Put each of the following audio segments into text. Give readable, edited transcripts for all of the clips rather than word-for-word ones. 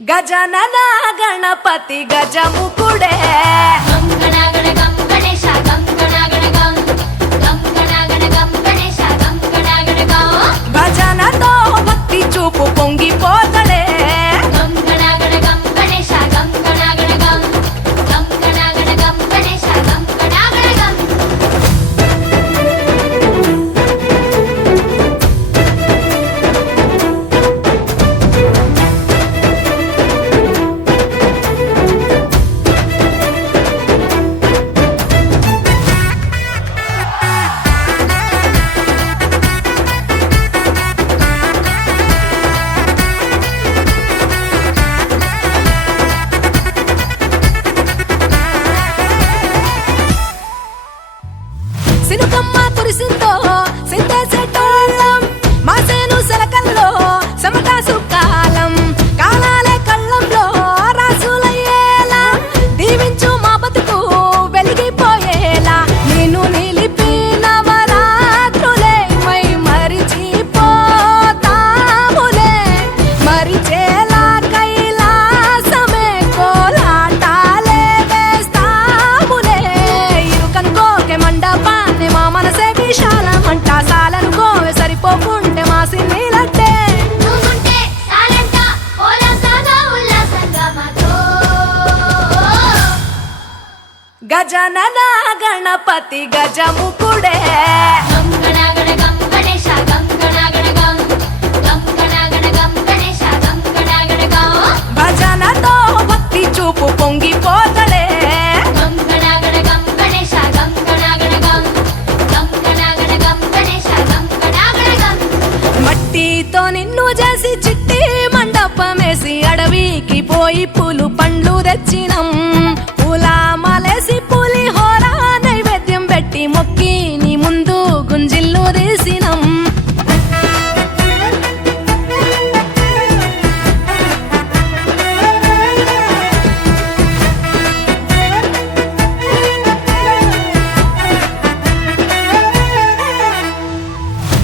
గజనన గణపతి గజముకుడే భజనతో భక్తి చూపు పొంగిపోతడే సినుకమ్మ కురిసిందో సిందేసేటోళ్ళం మాసేను సెలకల్లో సమకాసు కాలం కాలాలే కళ్ళంలో రాసులయ్యేలా దీవించు మా బతుకు వెలిగిపోయేలా నిన్ను నిలిపి నవరాత్రులే మై మరిచిపోతాములే మరిచేలా కైలాసమే కోలాటాలే వేస్తాములే ఇరుకనుకోకే మండపా మా మనసే విశాలమంట సాలనుకోవే సరిపోకుంటే మా సిన్నీలంటే గజనన గణపతి గజముకుడే భజనతో భక్తి చూపు పొంగిపోతడే మట్టితో నిన్ను చేసి చిట్టి మండపమేసి అడవికి పోయి పూలు పండ్లు తెచ్చినం పూల మాలేసి పులిహోర నైవేద్యం పెట్టి మొక్కి నీ ముందు గుంజిల్లు తీసినం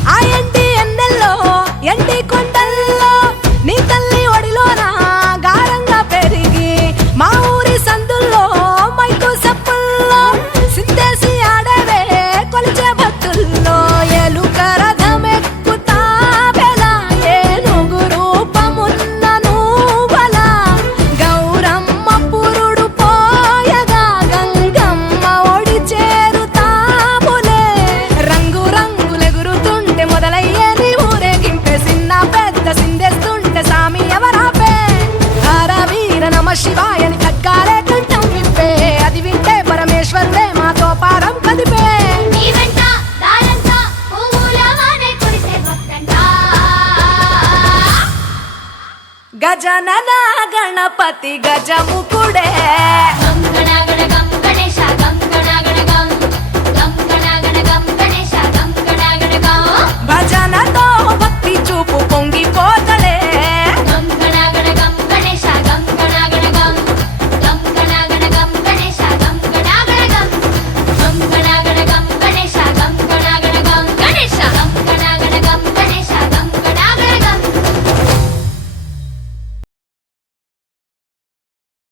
ఆ ఎండి ఎన్నెల్లో ఎండి కొండల్లో నీ తల్లి ఒడిలోన గారంగా పెరిగి మా ఊరి సందుల్లో మైకు సప్పుల్లో సిందేసి ఆడవే కొలిచే భక్తుల్లో ఎలుక రథమెక్కుతావెలా ఏనుగు రూపమున్న నువ్వలా గౌరమ్మ పురుడు పోయగా గంగమ్మ ఒడి చేరుతాములే రంగు రంగులెగురుతుంటే మొదలయ్యే నీ ఊరేగింపే చిన్న పెద్ద సిందేస్తుంటే సామి ఎవరాపే హర వీర నమ శివాయని ఖడ్గాలే కంఠం విప్పే అది వింటే పరమేశ్వరుడే మాతో పారం కదిపే గజనన గణపతి గజముకుడే